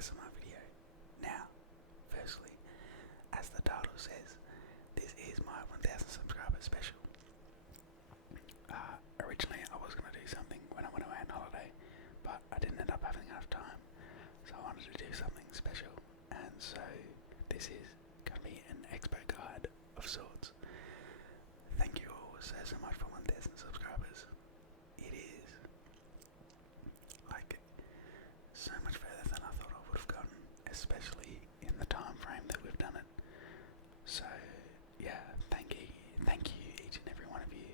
ASMR video. Now, firstly, as the title says, this is my 1000 subscriber special. Originally I was going to do something when I went away on holiday, but I didn't end up having enough time, so I wanted to do something special, and so this is going to be an expert guide of sorts. Thank you all so much for 1000 subscribers. It is like so much further than I thought I would have gotten, especially in the time frame that we've done it. So yeah, thank you each and every one of you.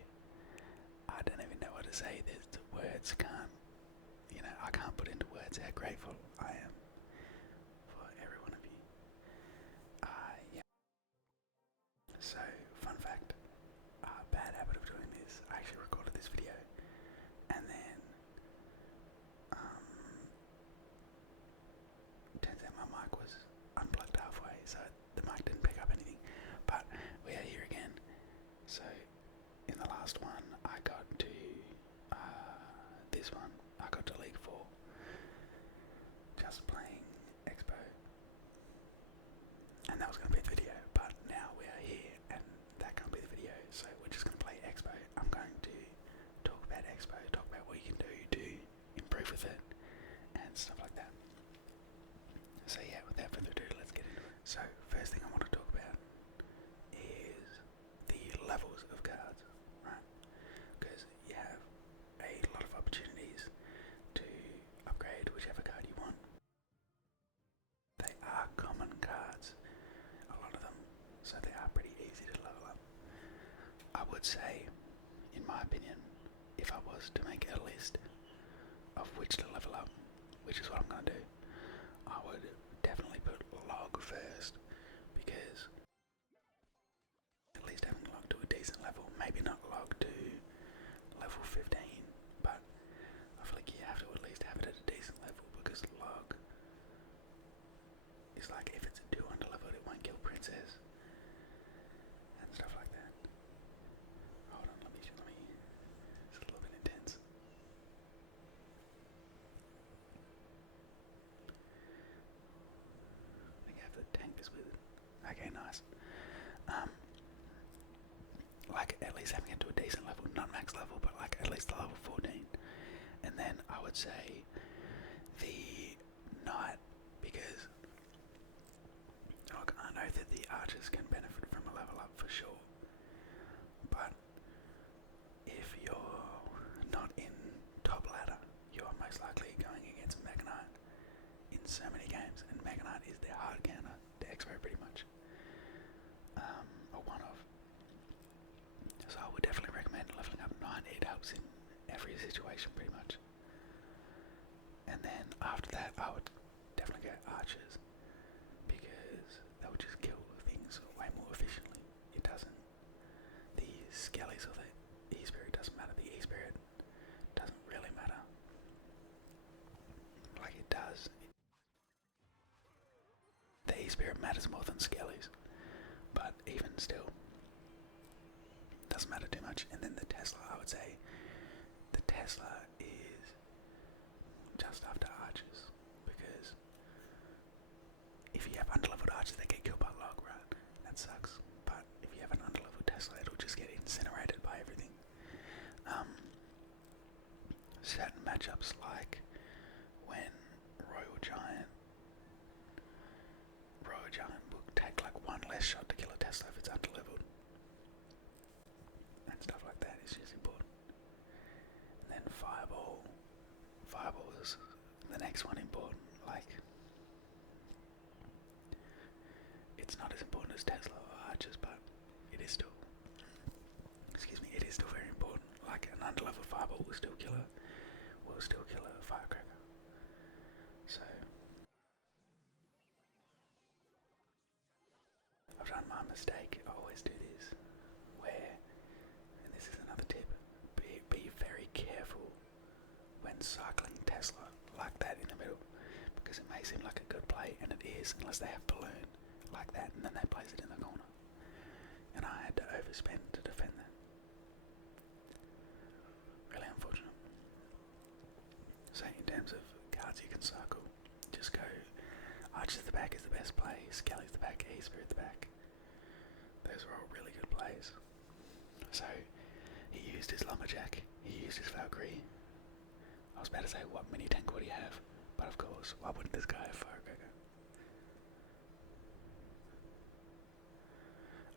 I don't even know what to say. The words I can't put into words how grateful I am for every one of you. Yeah. So, fun fact, bad habit of doing this, I actually recorded this video and then turns out my mic was unplugged halfway, so the mic didn't pick up anything. But we are here again. So in the last one I got to this one, I got to League 4, just playing Expo, and that was going to be the video, but now we are here and that can't be the video, so we're just going to play Expo. I'm going to talk about Expo, talk about what you can do to improve with it and stuff like that. So yeah, without further ado, let's get into it. So first thing I want to talk about is the levels of cards, right? Because you have a lot of opportunities to upgrade whichever card you want. They are common cards, a lot of them, so they are pretty easy to level up. I would say, in my opinion, if I was to make a list of which to level up, which is what I'm going to do, I would definitely put log first, because at least having log to a decent level, maybe not log to level 15, but I feel like you have to at least have it at a decent level, because log is like, if it's too under leveled it won't kill princess and stuff like that. Hold on, let me, it's a little bit intense. I think I have to tank this with it. Okay, nice. Like at least having it to a decent level, not max level, but like at least the level 14. And then I would say the knight, because look, I know that the archers can benefit from a level up for sure, but if you're not in top ladder, you're most likely going against Mega Knight in so many games, and Mega Knight is their hard counter to Expo pretty much, or one of. So I would definitely recommend leveling up 9. It helps in every situation pretty much. And then after that I would definitely go archers, because they would just kill things way more efficiently. It doesn't, the skellies or the E-Spirit doesn't matter. The E-Spirit doesn't really matter. Like it does. The E-Spirit matters more than skellies, but even still, doesn't matter too much. And then the Tesla, I would say the Tesla is just after archers, because if you have underleveled archers, they get killed by log, right? That sucks. But if you have an underleveled Tesla, it'll just get incinerated by everything. Certain matchups, like when Royal Giant will take like one less shot to kill a Tesla if it's underleveled, and stuff like that is just important. And then Fireball is the next one important. Like, it's not as important as Tesla or Archers, but it is still, it is still very important. Like an underleveled Fireball will still kill a firecracker. So I've done my mistake. I always do this, where, and this is another tip, be very careful when cycling Tesla like that in the middle, because it may seem like a good play, and it is, unless they have balloon like that and then they place it in the corner. And I had to overspend to defend that. Really unfortunate. So in terms of cards you can cycle, just go Archers at the back is the best play. Skelly's the back. E-Spirit the back. Those are all really good plays. So he used his lumberjack. He used his Valkyrie. I was about to say, what mini tank would he have? But of course, why wouldn't this guy have Firecracker?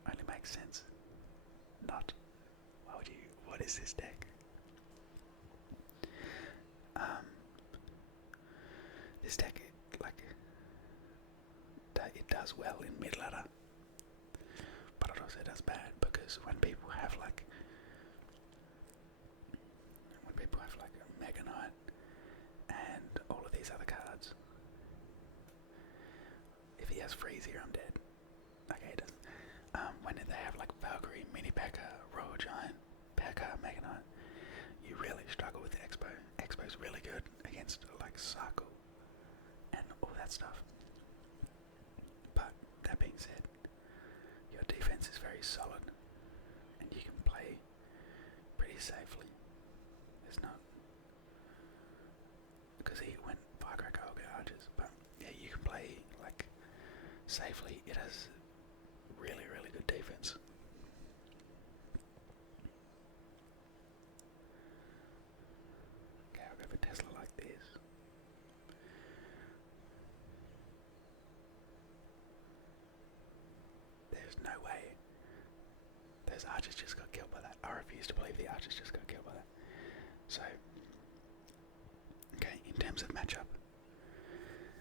Only makes sense. Not. Why would you? What is this deck? This deck, it does well in mid ladder, but it also does bad because when people have a Mega Knight and all of these other cards, if he has Freezier, I'm dead. Okay, it doesn't. When they have like Valkyrie, Mini P.E.K.K.A, Royal Giant, P.E.K.K.A, Mega Knight, you really struggle with Expo. Expo's really good against like Cycle and all that stuff. But that being said, your defense is very solid and you can play pretty safely. There's not, because he went Firecracker, I'll get Archers, but yeah, you can play like safely. It has really, really good defense. Okay, I'll go for Tesla like this. There's no way those Archers just got killed by that. I refuse to believe the Archers just got killed by that. So, okay, in terms of matchup,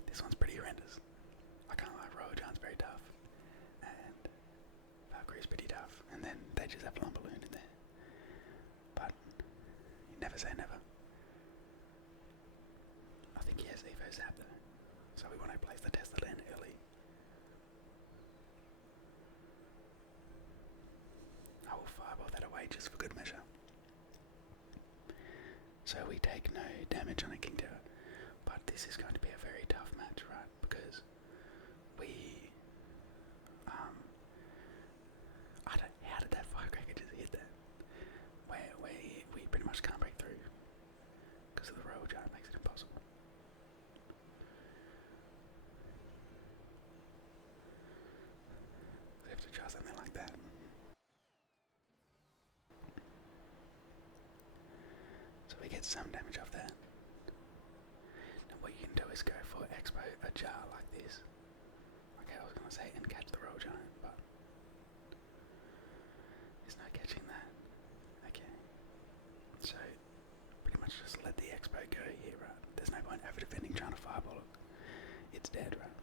this one's pretty horrendous. I can't lie, Royal Giant's very tough, and Valkyrie's pretty tough, and then they just have Lumberloon in there. But, you never say never. I think he has Evo Zap though, so we want to place the Tesla land early. I will fireball that away just for good measure. So we take no damage on a King Tower, but this is going to be a very tough match, right? Because we, how did that Firecracker just hit that? Where we pretty much can't break through because of the Royal Giant makes it impossible. We have to try something like that. So we get some damage off that. Now what you can do is go for Expo a jar like this. Okay, I was gonna say and catch the Royal Giant, but there's no catching that. Okay. So pretty much just let the Expo go here, right? There's no point over defending trying to fireball it. It's dead, right?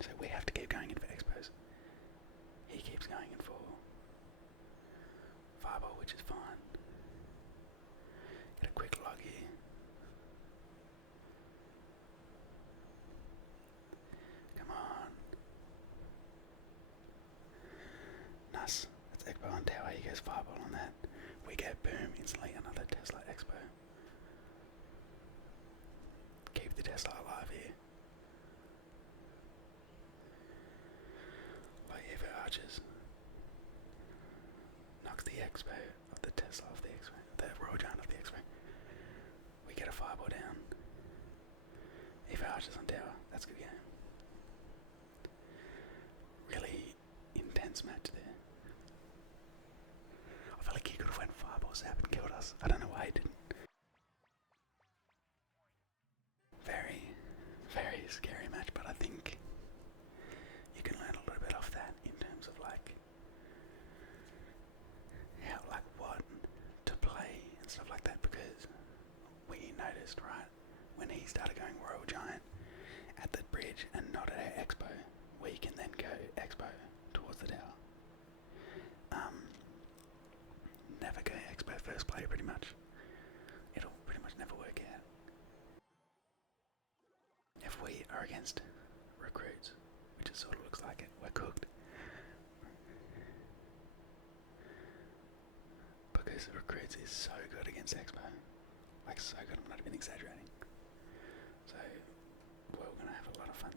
So we have to keep going in for Expos. He keeps going in for fireball, which is fine. Get a quick log here. Come on. Nice. That's Expo on tower. He goes fireball on that. We get boom instantly. Another Tesla Expo. Keep the Tesla alive here. Like Evo Archers. Knocks the Expo of the Tesla off the Expo. The Royal Giant of the Expo. We get a fireball down. Evo Archers on tower. That's a good game. Really intense match there. I feel like he could have went fireball zap and killed us. I don't know why he didn't. Very, very scary match, but I think you can learn a little bit off that in terms of like how, like what to play and stuff like that, because we noticed, right, when he started going Royal Giant at the bridge and not at our Expo, we can then go Expo towards the tower. Never go Expo first play pretty much. It'll pretty much never work out. If we are against recruits, which it sort of looks like it, we're cooked. Because recruits is so good against Expo. Like so good, I'm not even exaggerating. So we're gonna have a lot of fun.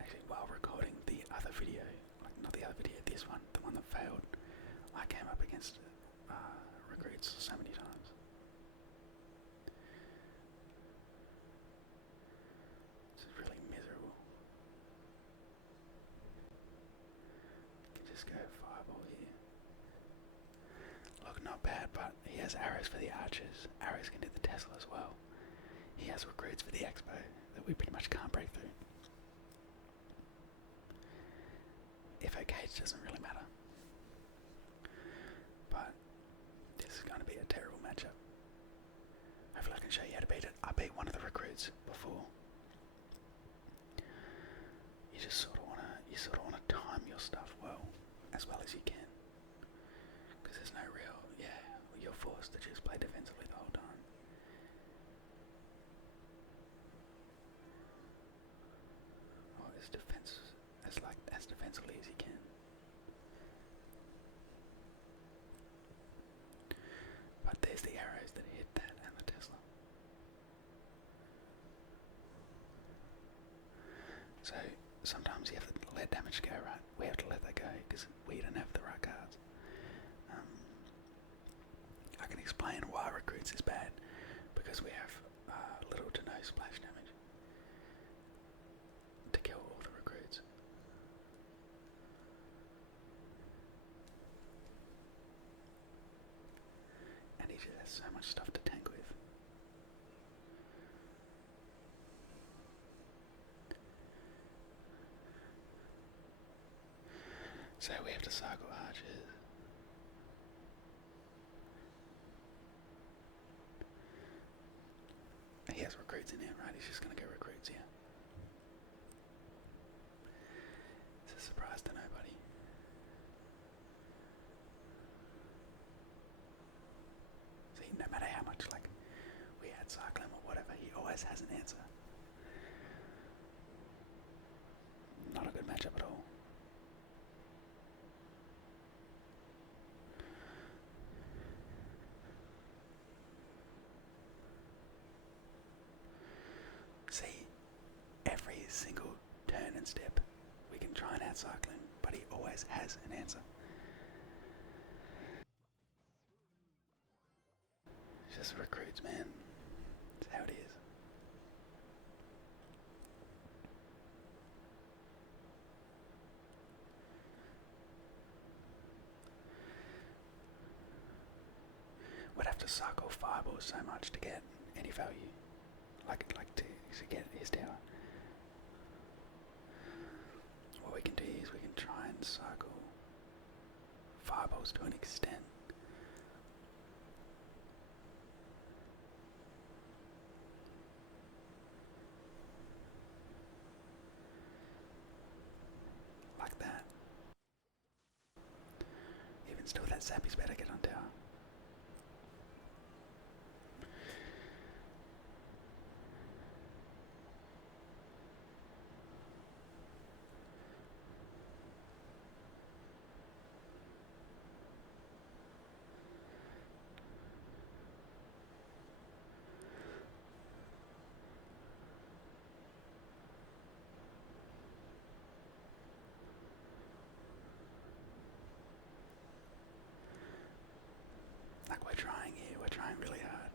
Actually, while recording the other video, like not the other video, this one, the one that failed, I came up against recruits so many times. just go fireball here. Look, not bad, but he has arrows for the archers. Arrows can do the Tesla as well. He has recruits for the expo that we pretty much can't break through. If Cage doesn't really matter. But this is going to be a terrible matchup. Hopefully I can show you how to beat it. I beat one of the recruits before. You just sort of wanna time your stuff well as you can. Because there's no real, you're forced to just play defensively the whole time. Or as defensively as you can. But there's the arrows that hit that and the Tesla. So sometimes you have to let damage go, right? We have to let that go because we don't have the right cards. I can explain why recruits is bad because we have little to no splash damage to kill all the recruits. And he just has so much stuff to tank with. So we have to cycle archers. He has recruits in here, right? He's just gonna go recruits here. It's a surprise to nobody. See, no matter how much we add cycling or whatever, he always has an answer. Not a good matchup at all. See, every single turn and step we can try and outcycle him, but he always has an answer. Just recruits, man. It's how it is. Would have to cycle fireballs so much to get any value. To get his tower. What we can do is we can try and cycle fireballs to an extent. Like that. Even still, that Zappy's better get on tower. We're trying here, we're trying really hard.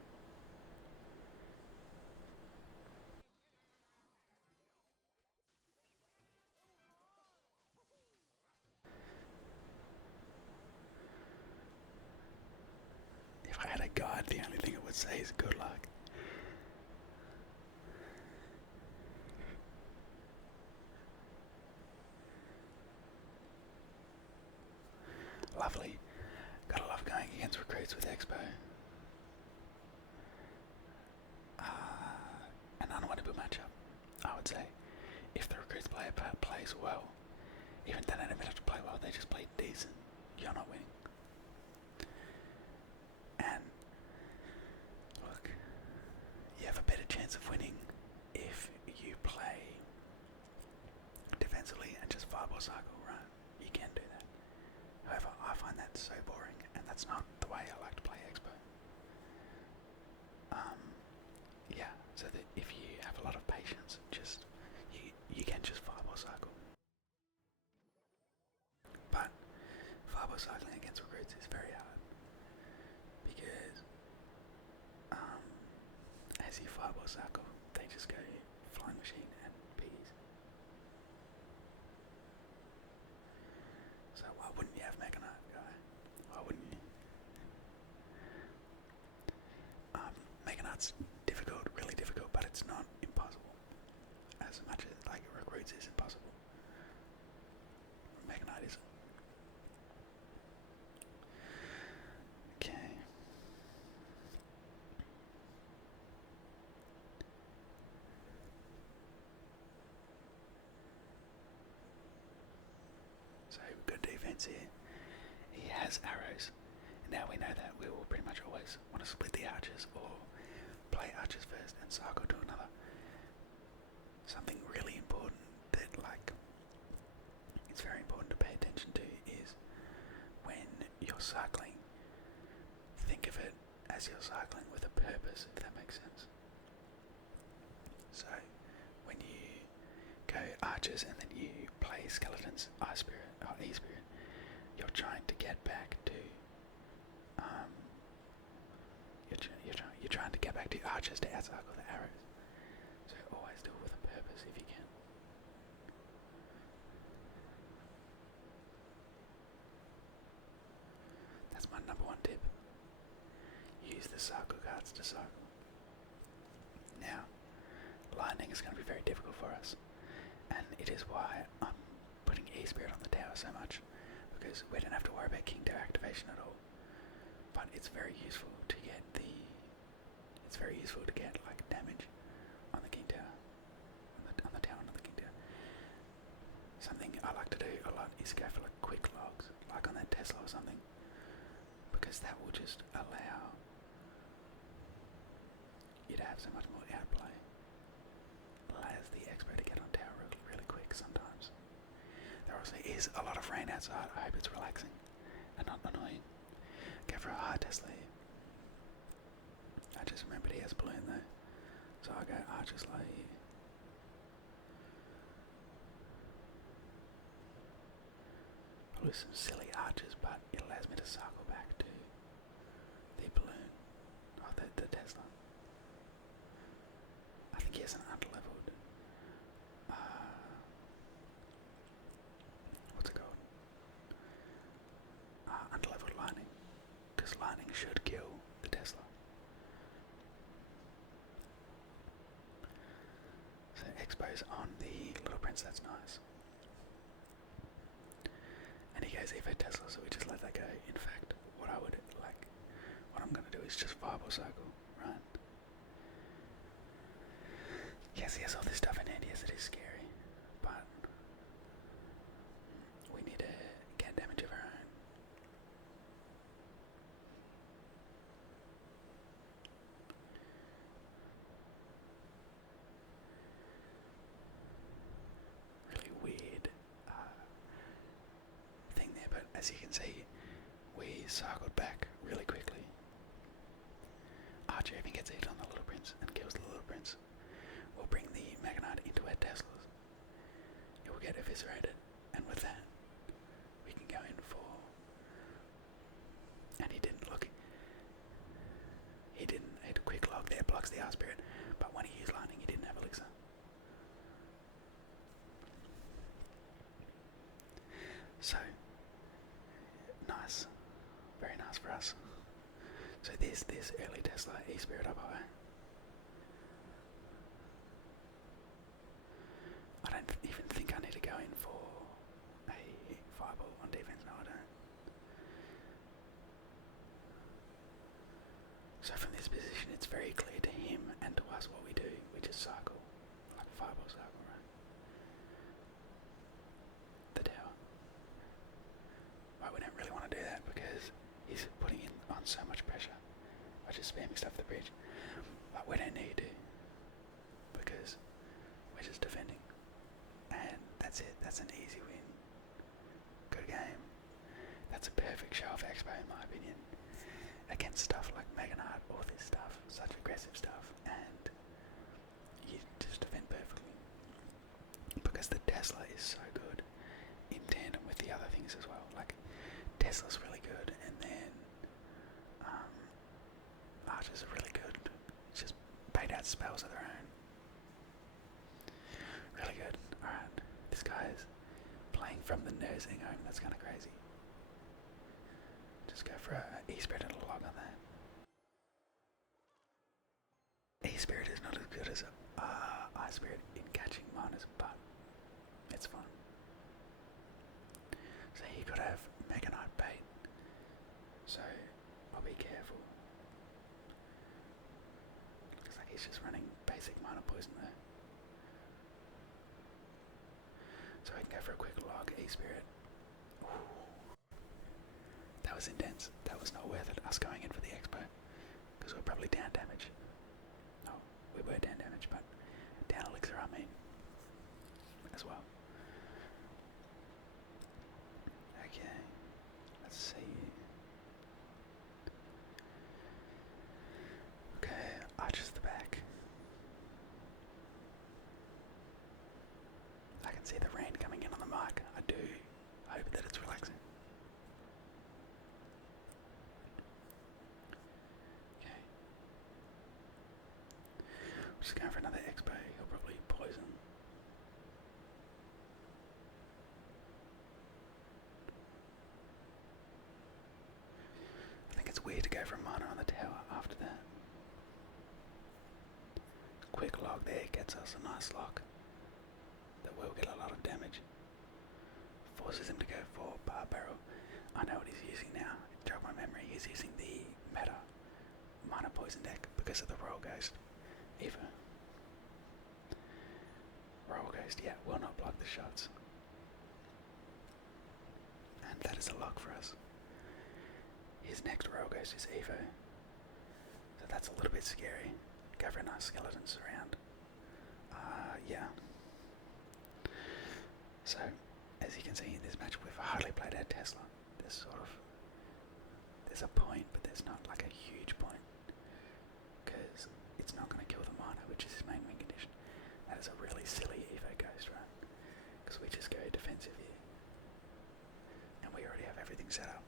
If I had a guide, the only thing it would say is good luck. Lovely. Gotta love going against recruits with Expo. An unwinnable matchup, I would say. If the recruits plays well, even they don't even have to play well, they just play decent, you're not winning. And look, you have a better chance of winning if you play defensively and just fireball cycle, right? You can do that. However, I find that so boring, and that's not the way I like to play Expo. So that if you have a lot of patience, you can just fireball cycle. But fireball cycling against recruits is very hard because as you fireball cycle, they just go flying machine and peas. So I wouldn't it's difficult, really difficult, but it's not impossible. As much as like recruits is impossible, Mega Knight isn't. Okay. So good defense here. He has arrows. And now we know that we will pretty much always want to split the archers or play archers first and cycle to another. Something really important that it's very important to pay attention to is when you're cycling, think of it as you're cycling with a purpose, if that makes sense. So when you go archers and then you play skeletons, E-Spirit, you're trying to get back to you're trying to get back to archers to outcycle the arrows. So always do it with a purpose if you can. That's my number one tip. Use the cycle cards to cycle. Now, lightning is going to be very difficult for us, and it is why I'm putting E-Spirit on the tower so much, because we don't have to worry about King Tower activation at all. But it's very useful to get like damage on the King Tower, on the tower on the King Tower. Something I like to do a lot is go for like quick logs, like on that Tesla or something, because that will just allow you to have so much more outplay. Allows the Expo to get on tower really quick sometimes. There also is a lot of rain outside. I hope it's relaxing and not annoying. Go for a hard Tesla here. I just remembered he has balloon though, so I'll go archers low here. Probably some silly archers, but it allows me to cycle back to the balloon, the Tesla. I think he has an underleveled, what's it called? Underleveled lightning, because lightning should kill the Tesla. So Expo's on the Little Prince, that's nice. And he goes Evo Tesla, so we just let that go. In fact, what I'm going to do is just Fireball Cycle, right? Yes, he has all this stuff in hand, yes it is scary, but we need to get damage of our own. Really weird thing there, but as you can see, we cycled back really quickly. Archer even gets hit on the Little Prince and kills the Little Prince. We'll bring the Mega Knight into our Teslas. It will get eviscerated, and with that, we can go in for. And he didn't look. He didn't hit a quick log there, blocks the R-Spirit, but when he used lightning, he didn't have elixir. So, nice. Very nice for us. So there's this early Tesla E-Spirit up high. I don't even think I need to go in for a Fireball on defense, no I don't. So from this position it's very clear to him and to us what we do. We just cycle, like a Fireball cycle, right? The tower. But we don't really want to do that because he's putting in on so much pressure by just spamming stuff to the bridge. But we don't need to, because we're just defending. And that's it, that's an easy win. Good game. That's a perfect show of Expo in my opinion. Against stuff like Mega Knight, all this stuff, such aggressive stuff, and you just defend perfectly. Because the Tesla is so good in tandem with the other things as well. Like, Tesla's really good, and then Archers are really good. Just bait out spells of their own. Really good. Alright, this guy's playing from the nursing home, that's kind of crazy. Just go for a E-Spread and a log on that. he's just running basic minor poison there. So I can go for a quick log E-Spirit. That was intense. That was not worth it, us going in for the expo. Because we're probably down damage. No, we were down damage, but down elixir I mean. As well. Okay. Let's see. Okay, Archer's the back. I can see the rain coming in on the mic. I do hope that it's relaxing. Okay. We're just going for another expo. He'll probably poison. I think it's weird to go for a mana on the tower after that. Quick log there gets us a nice lock. That will get a lot of damage. Forces him to go for bar barrel. I know what he's using now. Jog my memory. He's using the meta minor poison deck because of the Royal Ghost. Eva. Royal Ghost, yeah, will not block the shots. And that is a lock for us. His next Royal Ghost is Evo. So that's a little bit scary. Go for a nice skeleton surround. Yeah. So, as you can see in this match, we've hardly played our Tesla. There's a point, but there's not like a huge point. Because it's not going to kill the mana, which is his main win condition. That is a really silly Evo Ghost, right? Because we just go defensive here. And we already have everything set up.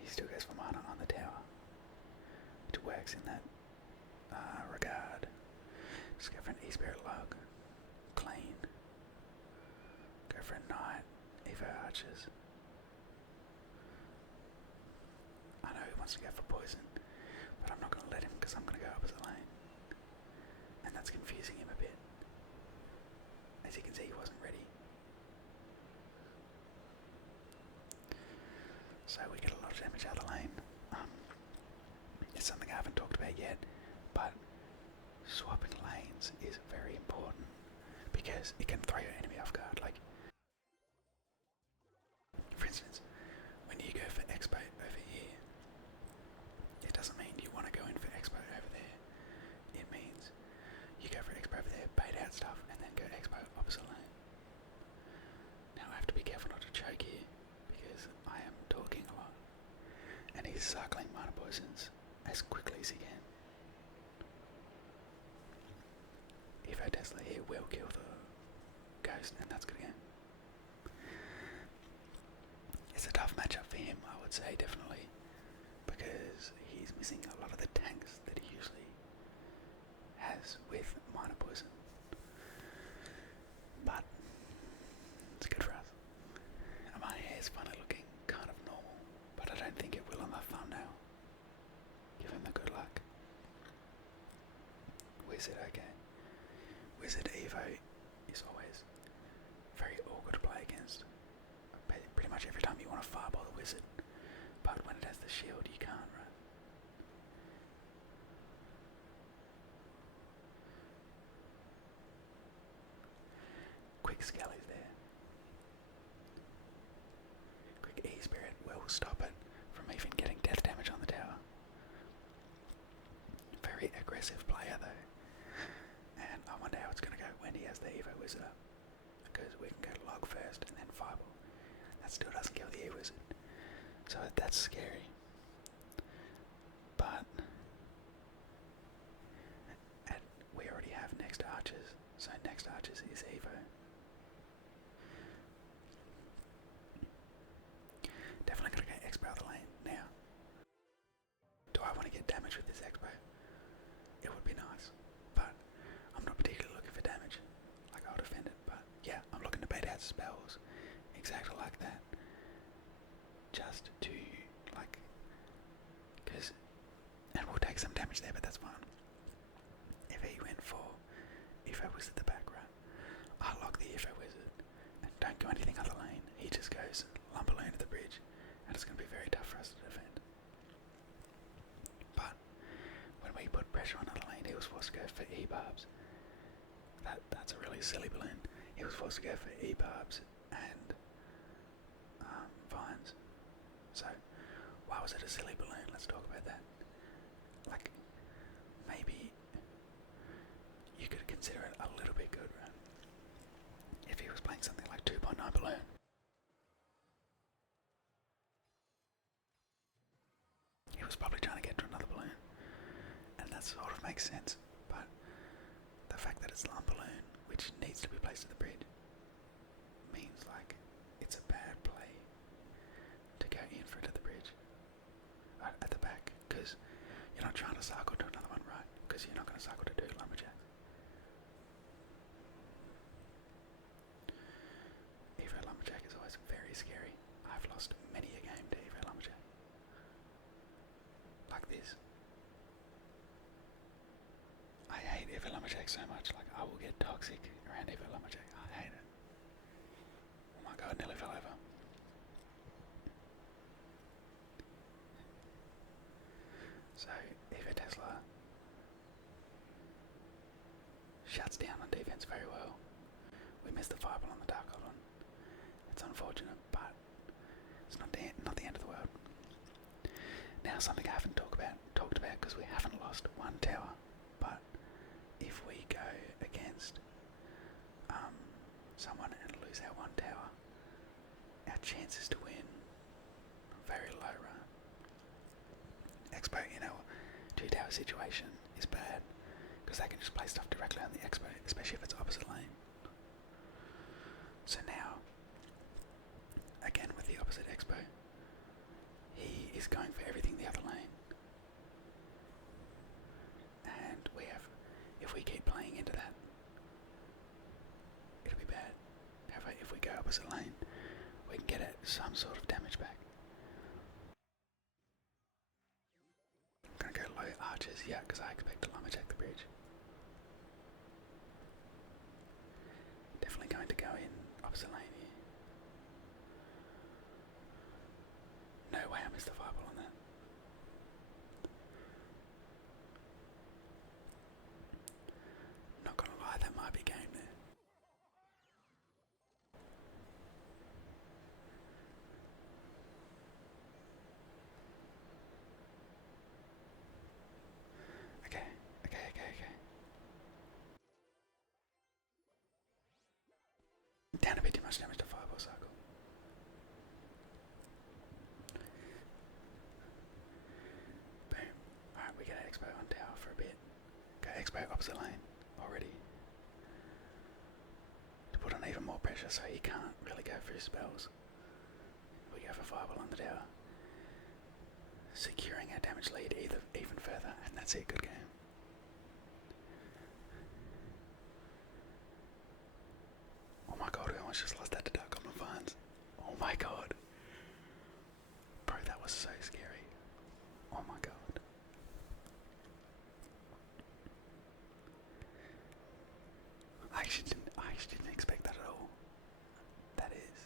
He still goes for mana on the tower. Which works in that regard. Just go for an E-Spirit log. Clean. Go for a Knight. Evo Archers. I know he wants to go for poison, but I'm not going to let him because I'm going to go opposite lane. And that's confusing him a bit. As you can see, he wasn't ready. So we get a lot of damage out of the lane. It's something I haven't talked about yet, but swapping lanes is very important because it can throw your enemy off guard. Like, for instance, when you go for Expo over here, it doesn't mean you want to go in for Expo over there. It means you go for Expo over there, bait out stuff, and then go Expo opposite lane. Now I have to be careful not to choke here because I am talking a lot, and he's cycling mana poisons as quickly as he can. Evo Tesla here will kill the Ghost, and that's good again. It's a tough matchup for him, I would say, definitely, because he's missing a lot of the tanks that he usually has with minor poison. But it's good for us. And my hair's finally looking kind of normal, but I don't think it will on the thumbnail. Give him the good luck. Wizard, okay. Wizard Evo is always very awkward to play against. Pretty much every time you want to fireball the wizard, but when it has the shield you can't, right? Quick Skelly's there. Quick E-Spirit will stop it from even getting death damage on the tower. Very aggressive player though. And I wonder how it's going to go when he has the Evo Wizard up. Because we can go log first and then fireball. That still doesn't kill the E-Wizard. So that's scary. But we already have next Archers. So next Archers is Evo. Definitely going to get Expo out of the lane now. Do I want to get damage with this Expo? It would be nice. But I'm not particularly looking for damage. Like, I'll defend it. But yeah, I'm looking to bait out spells. Exactly like that. Just to, like, because, and we'll take some damage there, but that's fine. If he went for Evo Wizard the back, right? I'll lock the Evo Wizard and don't go anything other lane. He just goes lumberlane to the bridge, and it's going to be very tough for us to defend. go for E-barbs. That's a really silly balloon. He was forced to go for E-barbs and vines. So, why was it a silly balloon? Let's talk about that. Like, maybe you could consider it a little bit good, right? If he was playing something like 2.9 balloon. He was probably trying to get to another balloon. And that sort of makes sense. But the fact that it's lump balloon, which needs to be placed at the bridge, means like it's a bad play to go in for it at the bridge, at the back, because you're not trying to cycle to another one, right? Because you're not going to cycle to do lumberjack. Evo lumberjack is always very scary. I've lost many a game to Evo lumberjack. Like this. I hate Evo lumberjack so much. Like, I will get toxic around Evo lumberjack. I hate it. Oh my god, nearly fell over. So, Evo Tesla shuts down on defense very well. We missed the fireball on the Dark Goblin. It's unfortunate, but it's not the end of the world. Now, something I haven't talked about because we haven't lost one tower, but if we go against someone and lose our one tower, our chances to win are very low, right? Expo in our 2 tower situation is bad because they can just play stuff directly on the Expo, especially if it's opposite lane. So now, again with the opposite Expo, he is going for everything the other lane. And if we keep playing into that, it'll be bad. However, if we go opposite lane, we can get some sort of damage back. I'm gonna go low archers, yeah, because I expect to lumberjack the bridge. Definitely going to go in opposite lane here. No way I missed the fireball on that. Not gonna lie, that might be game there. Okay. Down a bit too much damage to fireball cycle. Boom. Alright, we get an Expo on tower for a bit. Go Expo opposite lane already. To put on even more pressure so he can't really go for his spells. We go for fireball on the tower. Securing our damage lead even further, and that's it, good game. Oh my god, we almost just lost that to Dark Goblin Vines. Oh my god. Bro, that was so scary. Oh my god. I actually didn't expect that at all. That is.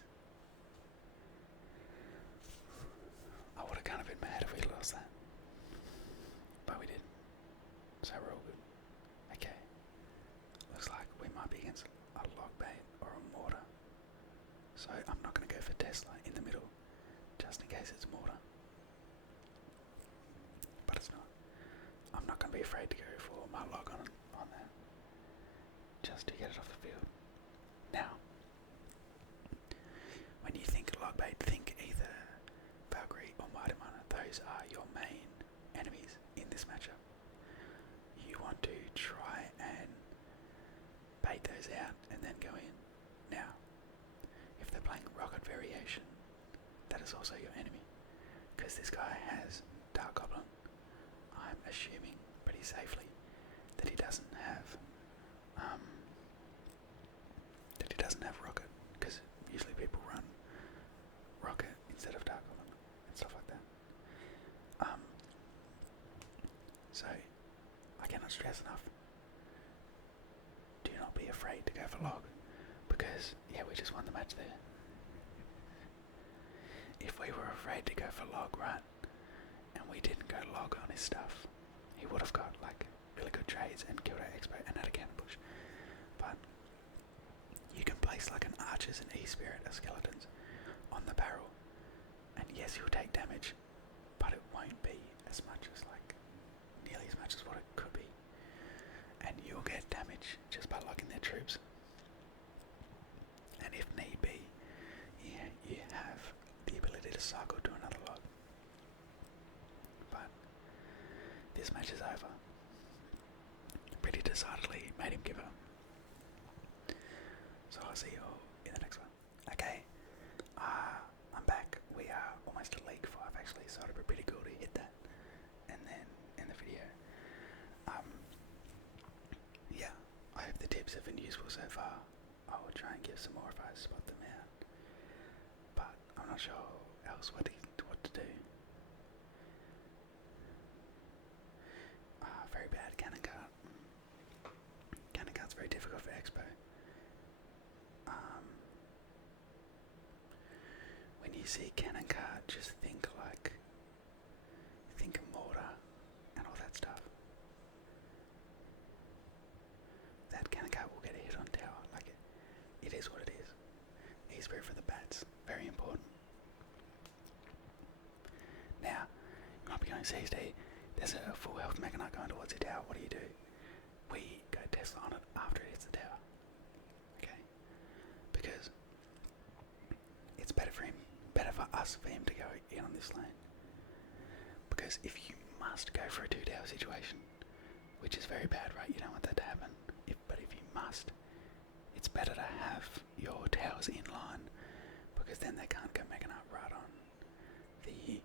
I would have kind of been mad if we lost that. But we did. So we're all good. Okay. Looks like we might be against a lockbait or a mortar. So I'm not going to go for Tesla in the middle, just in case it's mortar. But it's not. I'm not going to be afraid to go for my log on that, just to get it off the field. Now, when you think logbait, think either Valkyrie or Mighty Miner. Those are your main enemies in this matchup. You want to try and bait those out and then go in. Now, if they're playing Rocket Variation, that is also your enemy, because this guy has Dark Goblin. I'm assuming pretty safely that he doesn't have Rocket, because usually people run Rocket instead of Dark Goblin and stuff like that. So I cannot stress enough, do not be afraid to go for log, because yeah, we just won the match there. If we were afraid to go for log, right, and we didn't go log on his stuff, he would have got like really good trades and killed our Expo and had a cannon push. But you can place like an Archers and E-Spirit as skeletons on the barrel, and yes, you'll take damage, but it won't be as much as like nearly as much as what it could be, and you'll get damage just by locking their troops. And if need be, you have the ability to cycle to another log. But this match is over. Pretty decidedly made him give up. So I'll see you all in the next one. Okay, I'm back. We are almost at League 5 actually, so it'd be pretty cool to hit that. And then in the video, yeah, I hope the tips have been useful so far. I will try and give some more if I spot them out. But I'm not sure else what to do. Very bad cannon cart. Cannon cart's very difficult for Expo. When you see cannon cart, just think of mortar and all that stuff. That cannon cart will get a hit on tower. Like it is what it is. E-Spirit for the bats, very important. Now, you might be going, CSD, there's a full health Mega Knight going towards your tower, what do? We go Tesla on it after it hits the tower. Okay? Because it's better for us for him to go in on this lane. Because if you must go for a 2-tower situation, which is very bad, right? You don't want that to happen. But if you must, it's better to have your towers in line, because then they can't go Mega Knight right on the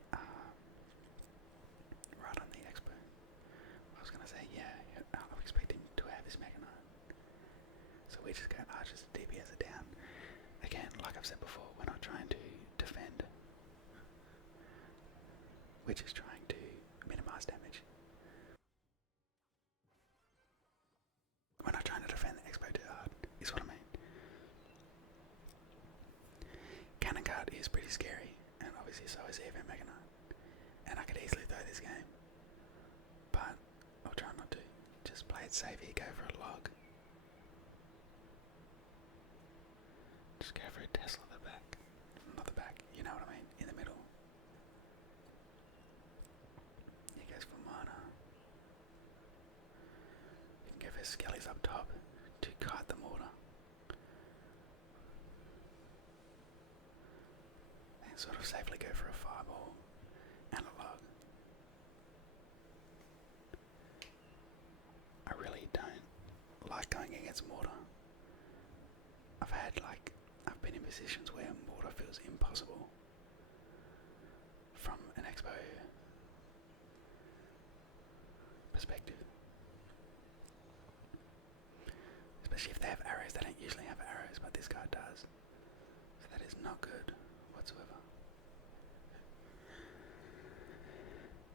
Expo. I was gonna say, yeah, I'm expecting to have his Mega Knight. So we just go Archers to DPS it down. Again, like I've said before, we're not trying to defend. We're just trying to minimize damage. We're not trying to defend the Expo too hard, is what I mean. Cannon cart is pretty scary, and obviously so is even Mega Knight. And I could easily throw this game, but I'll try not to. Just play it safe here, go for a log. Just go for a Tesla at the back. Not the back, you know what I mean, in the middle. He goes for mana. You can go for Skellies up top to kite the mortar. And sort of safely go for a fireball and a log. I really don't like going against mortar. I've been in positions where mortar feels impossible from an Expo perspective. Especially if they have arrows. They don't usually have arrows, but this guy does. So that is not good whatsoever.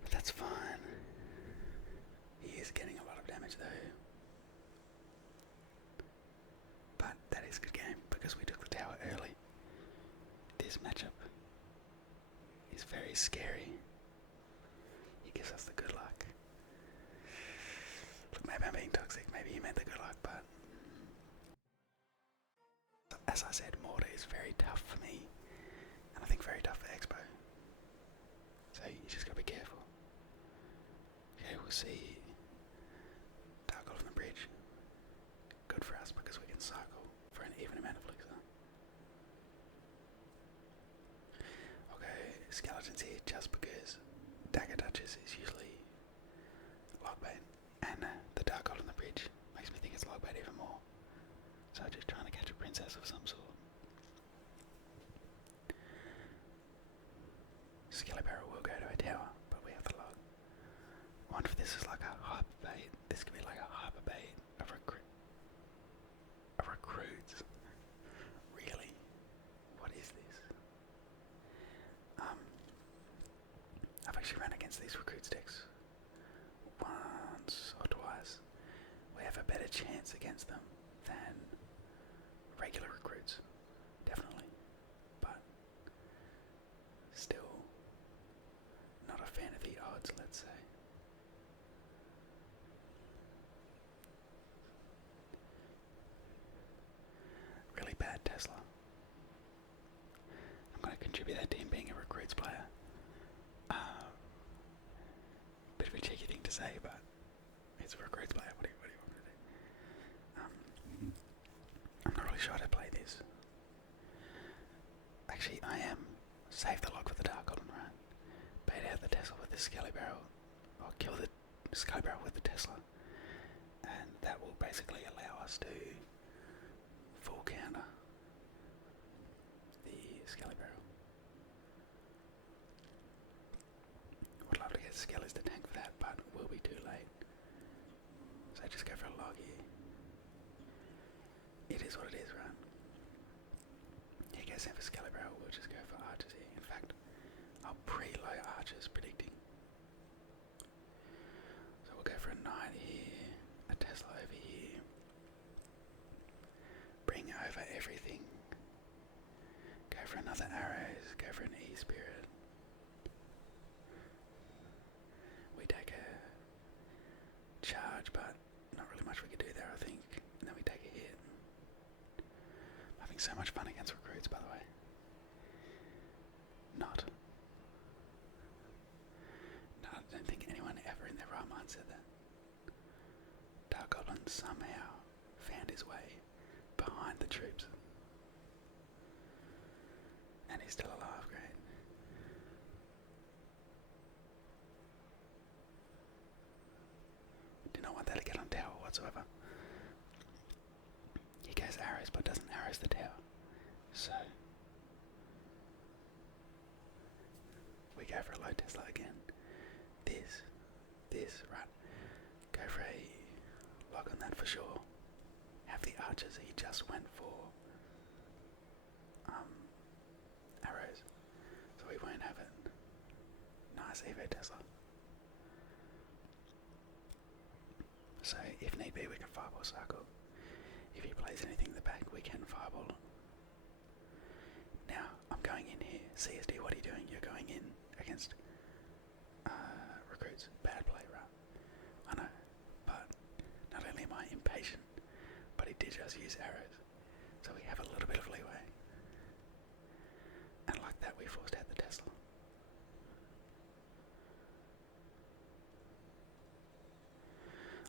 But that's fine. He is getting a lot of damage though. But that is a good game because we took the tower early. This matchup is very scary. He gives us the good luck. Look, maybe I'm being toxic, maybe he meant the good luck, but as I said, mortar is very tough for me, and I think very tough for Expo. So you just gotta be careful. Okay, we'll see. Dark Golf on the bridge. Good for us because we can cycle for an even amount of elixir. Okay, skeletons here just because dagger touches is usually logbait, and the Dark Gold on the bridge makes me think it's logbait even more. So just trying to catch a princess of some sort. Skelly Barrel will go to a tower, but we have the log. I wonder if this is like a hyper bait. This could be like a hyper bait of recruits. Really? What is this? I've actually run against these recruit sticks once or twice. We have a better chance against them than regular recruits, definitely, but still not a fan of the odds, let's say. say, but it's a recruits player. What do you want me to do? I'm not really sure how to play this. Actually, I am. Save the log with the Dark Golden Run. Bait out the Tesla with the Skelly Barrel. Or kill the Skelly Barrel with the Tesla. And that will basically allow us to full counter the Skelly Barrel. Would love to get Skellies to tank for that, but we'll be too late. So just go for a log here. It is what it is, right? He goes in for Skelly Barrel, we'll just go for archers here. In fact, I'll pre-load archers predicting. So we'll go for a knight here, a Tesla over here. Bring over everything. Go for another arrows, go for an E-Spirit. We take a charge, but not really much we could do there, I think. And then we take a hit. I'm having so much fun against recruits, by the way. Not. No, I don't think anyone ever in their right mind said that. Dark Goblin somehow found his way behind the troops. And he's still alive, great. Do not want that to get on tower whatsoever. He goes arrows but doesn't arrows the tower. So we go for a low Tesla again. This, right. Go for a log on that for sure. Have the archers, he just went for arrows. So we won't have it. Nice Evo Tesla. So if need be we can fireball circle. If he plays anything in the back we can fireball. Now I'm going in here. CSD, what are you doing? You're going in against recruits. Bad play, right? I know. But not only am I impatient, but he did just use arrows. So we have a little bit of leeway. And like that we forced out the Tesla.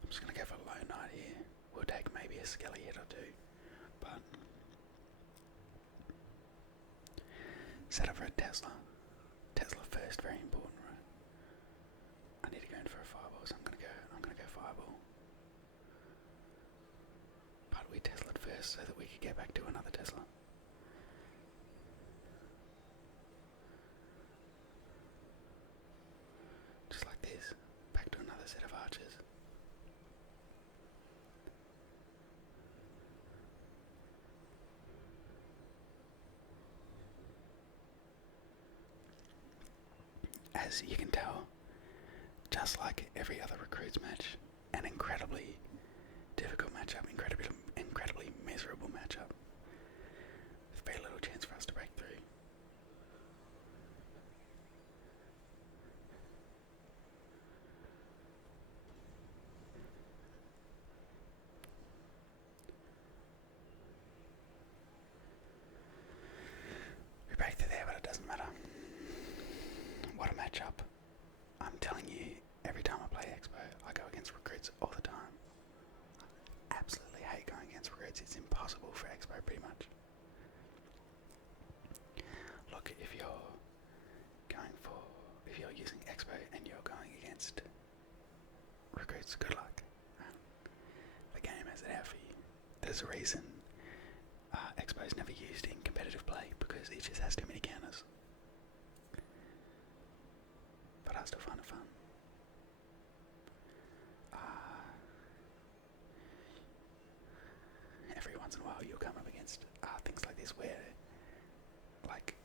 I'm just going to go for a low knight here. We'll take maybe a Skelly hit or two. But set up for a Tesla. Tesla first, very important, right? I need to go in for a fireball, so I'm gonna go fireball. But we Tesla'd first so that we could get back to another Tesla. Just like this, back to another set of archers. As you can tell, just like every other recruits match, an incredibly difficult matchup, incredibly miserable matchup, with very little chance for us to break through. We break through there, but it doesn't matter. What a matchup. I'm telling you, every time I play Expo, I go against recruits all the time. I absolutely hate going against recruits. It's impossible for Expo, pretty much. Look, if you're using Expo and you're going against recruits, good luck. The game has it out for you. There's a reason Expo is never used in competitive play, because it just has too many counters. But I still find it fun. Every once in a while you'll come up against things like this where, like,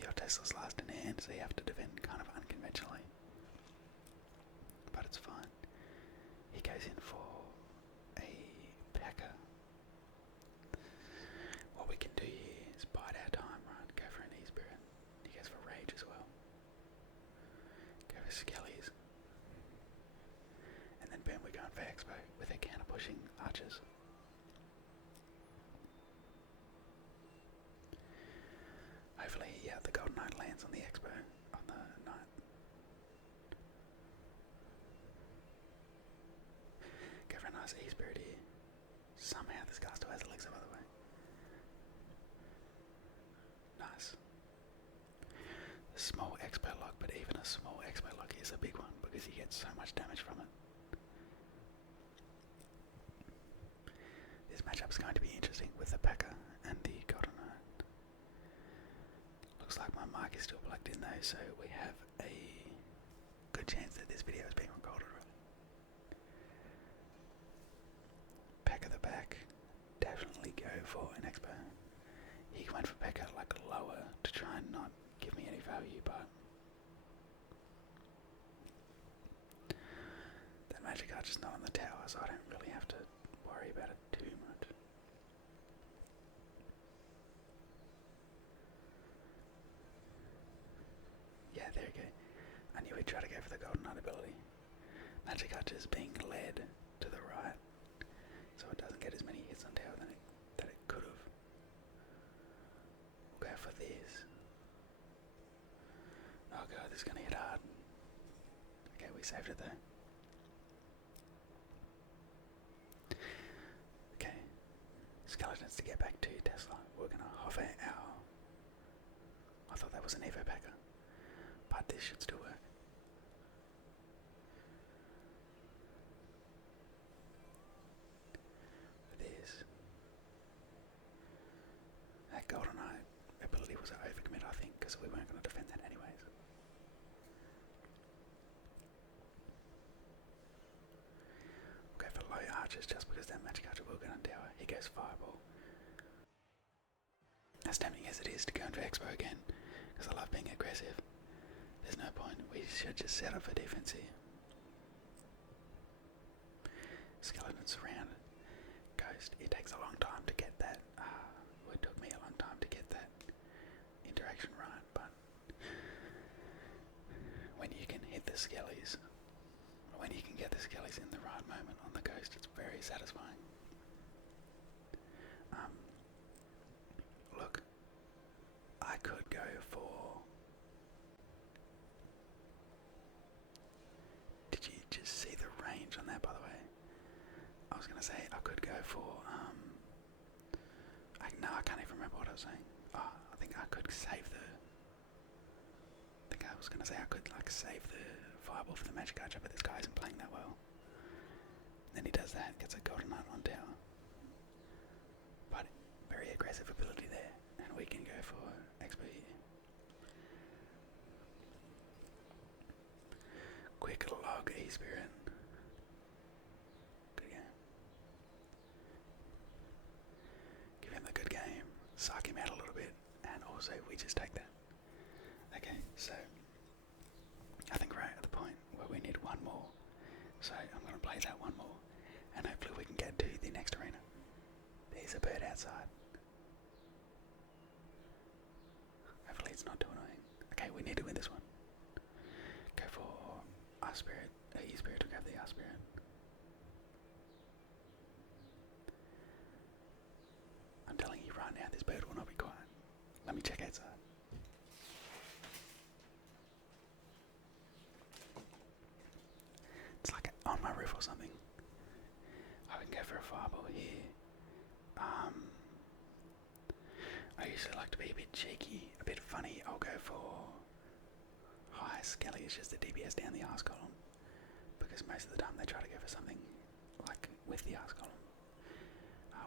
your Tesla's last in hand, so you have to defend kind of unconventionally. But it's fine. He goes in for a Packer. What we can do here is bide our time, right? Go for an E-Spirit. He goes for Rage as well. Go for Skellies. And then boom, we're going for Expo with their counter pushing archers. Hopefully, the Golden Knight lands on the Expo, on the Knight. Somehow this guy still has elixir, by the way. Nice. Small expert lock, but even a small expert lock is a big one because you get so much damage from it. This matchup is going to be interesting with the P.E.K.K.A. and the Golden Knight. Looks like my mic is still plugged in though, so we have a good chance that this video is being recorded. P.E.K.K.A. the back, definitely go for an expo. He went for P.E.K.K.A. like lower to try and not give me any value, but that magic card's just not on the tower, so I don't really have to worry about it too much. Yeah, there you go. I knew he'd try to go for the Golden Knight ability. Magic Archer is being led to the right, so it doesn't get as many hits on tower than it could have. We'll go for this. Oh god, this is gonna hit hard. Okay, we saved it though. Okay, skeletons to get back to Tesla. We're gonna hover our... I thought that was an Evo P.E.K.K.A. But this should still work. This. That Golden Knight ability was an overcommit, I think, because we weren't going to defend that anyways. We'll go for low archers just because that magic archer will get on tower. He goes fireball. As tempting as it is to go into Expo again, because I love being aggressive, there's no point. We should just set up for defense here. Skeleton surrounded. Ghost. It takes a long time to get that. It took me a long time to get that interaction right, but when you can hit the skellies, when you can get the skellies in the right moment on the ghost, it's very satisfying. Look, I could go for... Did you just see the range on that, by the way? I was gonna say I could go for I can't even remember what I was saying. Oh, I think I could save the... I was gonna say I could like save the fireball for the magic archer, but this guy isn't playing that well. Then he does that, gets a Golden Knight on tower. But very aggressive ability there, and we can go for XP here. Quick log E-Spirit. Good game. Give him a good game, psych him out a little bit, and also we just take that. Okay, so I think we're at the point where we need one more. So I'm going to play that one more, and hopefully we can get to the next arena. There's a bird outside. Hopefully it's not too annoying. Okay, we need to win this one. Go for E-Spirit to grab the E-Spirit. I'm telling you right now, this bird will not be quiet. Let me check outside. It's like on my roof or something. I can go for a fireball here. I usually like to be a bit cheeky, a bit funny. I'll go for high skelly. It's just the DPS down the arse column, because most of the time they try to go for something like with the arse column.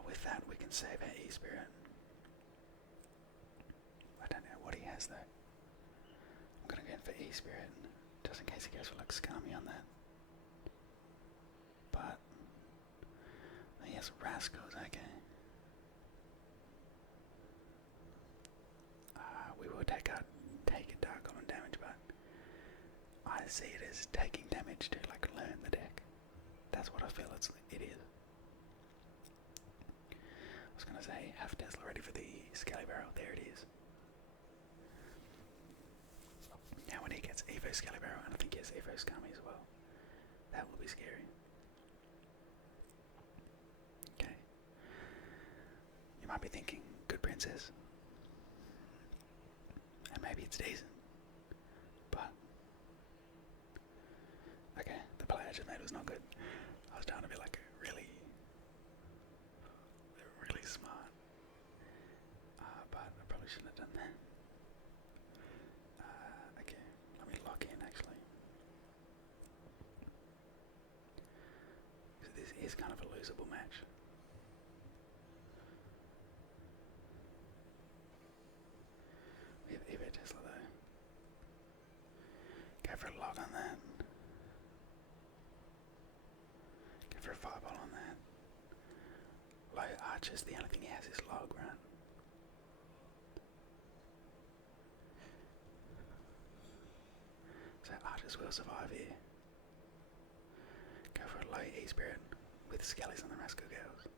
With that we can save our E-Spirit. I don't know what he has though. I'm gonna go in for E-Spirit, just in case he goes for like Scummy on that. But he has Rascals, okay. We will take a Dark Golem damage, but I see it as taking damage to like learn the deck. That's what I feel it is. I was gonna say, have Tesla ready for the Skelly Barrel. There it is. Now when he gets Evo Skelly Barrel, and I think he has Evo Scummy as well, that will be scary. Okay. You might be thinking, good princess. And maybe it's decent. But okay, the play I just made was not good. I was trying to be like really is kind of a losable match. We have Evo Tesla though. Go for a log on that. Go for a fireball on that. Low archers, the only thing he has is log, right? So archers will survive here. Go for a low E-Spirit with skellies on the Rascal Girls.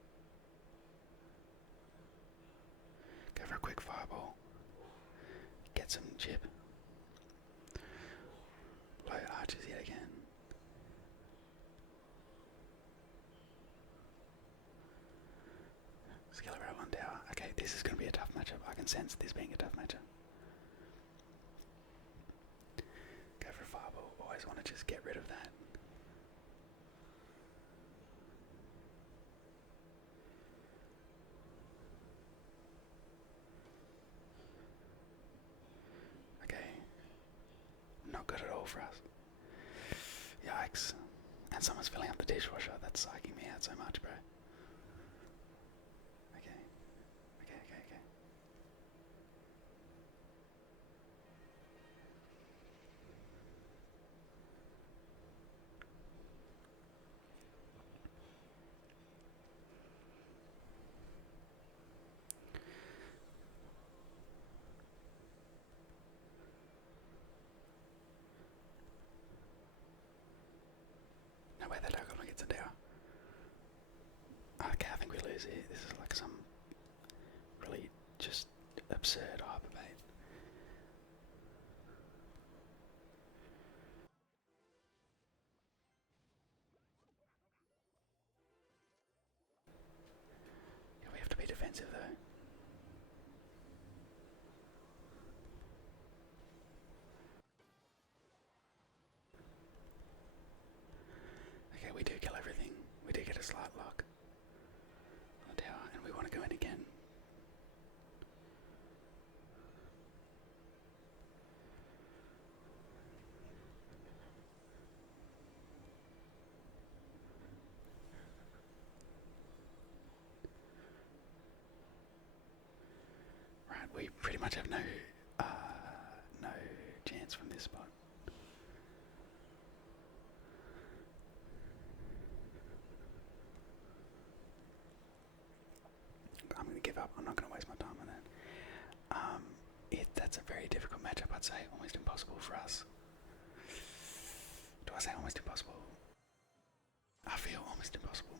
Go for a quick fireball. Get some chip. Low archers yet again. Skelly Rattle on tower. Okay, this is going to be a tough matchup. I can sense this being a tough matchup. Go for a fireball. Always want to just get rid of that. Okay. Not good at all for us. Yikes. And someone's filling up the dishwasher. That's psyching me out so much, bro. Okay. No way that Dark Goblin gets a tower. Okay, I think we lose here. This is like some really just absurd hyperbait. Yeah, we have to be defensive though. Okay, we do kill everything. We do get a slight lock on the tower, and we want to go in again. Right, we pretty much have no chance from this spot. I'm going to give up. I'm not going to waste my time on that. That's a very difficult matchup, I'd say. Almost impossible for us. Do I say almost impossible? I feel almost impossible.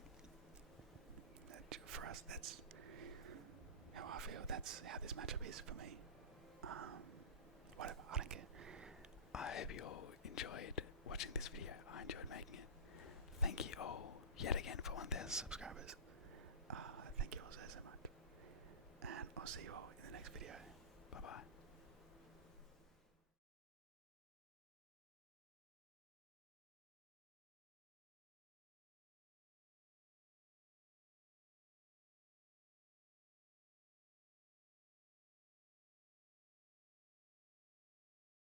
For us, that's how I feel. That's how this matchup is for me. Whatever, I don't care. I hope you all enjoyed watching this video. I enjoyed making it. Thank you all yet again for 1,000 subscribers. Thank you all so much. And I'll see you all